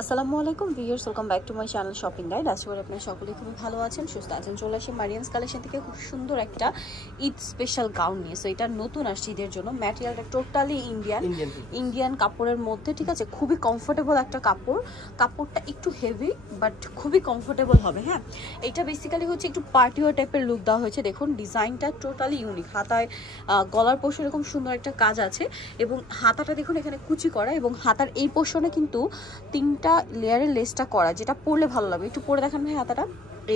আসসালামু আলাইকুম viewers, welcome back to my channel shopping guide. আশা করি আপনারা সকলেই খুবই ভালো আছেন, সুস্থ আছেন। চলে আসি মারিয়ামস কালেকশন থেকে খুব সুন্দর একটা ঈদ স্পেশাল গাউন নিয়ে। সো এটা নতুন আসছে ঈদের জন্য। ম্যাটেরিয়ালটা টোটালি ইন্ডিয়ান কাপড়ের মধ্যে, ঠিক আছে। খুবই কমফোর্টেবল একটা কাপড়টা একটু হেভি বাট খুবই কমফোর্টেবল হবে। হ্যাঁ, এটা বেসিক্যালি হচ্ছে একটু পার্টি ওয়ার টাইপের লুক দেওয়া হয়েছে। দেখুন ডিজাইনটা টোটালি ইউনিক। হাতায় গলার পোর্শন এরকম সুন্দর একটা কাজ আছে এবং হাতাটা দেখুন এখানে কুচি করা, এবং হাতার এই পোর্শনে কিন্তু তিনটা লেয়ারের লেসটা করা, যেটা পরলে ভালো লাগবে। একটু পরে দেখান ভাই হাতাটা।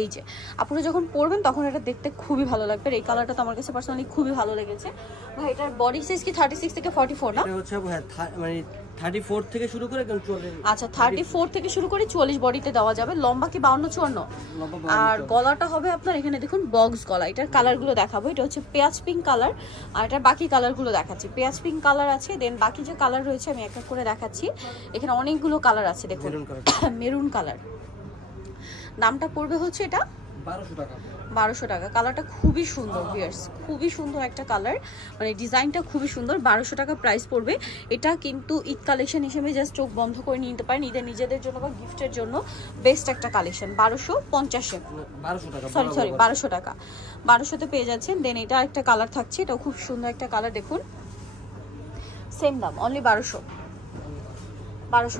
এই যে আপনারা যখন পরবেন তখন এটা দেখতে খুবই ভালো লাগবে। এই কালারটা তো আমার কাছে পার্সোনালি খুবই ভালো লেগেছে। ভাই এটার বডি সাইজ কি 36 থেকে 44 না? এটা হচ্ছে মানে 34 থেকে শুরু করে একদম 44। আচ্ছা, 34 থেকে শুরু করে 44 বডিতে দেওয়া যাবে। লম্বা কি 52 54? আর গলাটা হবে আপনার এখানে দেখুন বক্স গলা। এটার কালারগুলো দেখাবো। এটা হচ্ছে পেঁয়াজ পিঙ্ক কালার, আর এটার বাকি কালারগুলো দেখাচ্ছি। পেঁয়াজ পিঙ্ক কালার আছে, দেন বাকি যে কালার রয়েছে আমি এক এক করে দেখাচ্ছি। এখানে অনেকগুলো কালার আছে দেখুন। Maroon colour. দামটা পড়বে হচ্ছে এটা 1200 টাকা। কালারটা খুবই সুন্দর ভিউয়ার্স, খুবই সুন্দর একটা কালার, মানে ডিজাইনটা খুবই সুন্দর। 1200 টাকা প্রাইস পড়বে। এটা কিন্তু ঈদ কালেকশন হিসেবে জাস্ট চোখ বন্ধ করে নিতে পারেন, ঈদের নিজেদের জন্য বা গিফটের জন্য বেস্ট একটা কালেকশন। 1250 সরি 1200 টাকা। 1200-তে পেয়ে যাচ্ছেন। দেন এটা একটা কালার থাকছে, এটাও খুব সুন্দর একটা কালার। দেখুন সেম দাম, অনলি 1200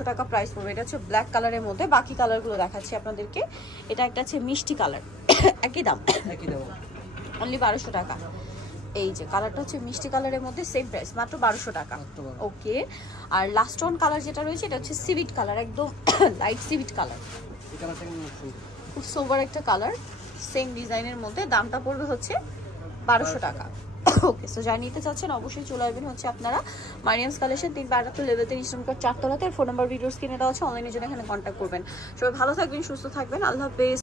টাকা প্রাইস পড়বে। এটা হচ্ছে ব্ল্যাক কালারের মধ্যে। বাকি কালারগুলো দেখাচ্ছি আপনাদেরকে। এটা একটা হচ্ছে মিষ্টি কালার, একই দাম অনলি 1200 টাকা। এই যে কালারটা হচ্ছে মিষ্টি কালারের মধ্যে, সেম প্রাইস মাত্র 1200 টাকা। ওকে, আর লাস্ট অন কালার যেটা রয়েছে এটা হচ্ছে সিভিট কালার, একদম লাইট সিভিট কালার। খুব সোবার একটা কালার, সেম ডিজাইনের মধ্যে। দামটা পড়বে হচ্ছে 1200 টাকা। ওকে, সো যারা নিতে চাচ্ছেন অবশ্যই চলে আসবেন হচ্ছে আপনারা Mariam's collection 382 level 3 eastern code 4 তলাতে। ফোন নাম্বার ভিডিওস কিনে দেওয়া আছে, অনলাইনের জন্য এখানে কন্ট্যাক্ট করবেন। সবাই ভালো থাকবেন, সুস্থ থাকবেন, আল্লাহ হাফেজ।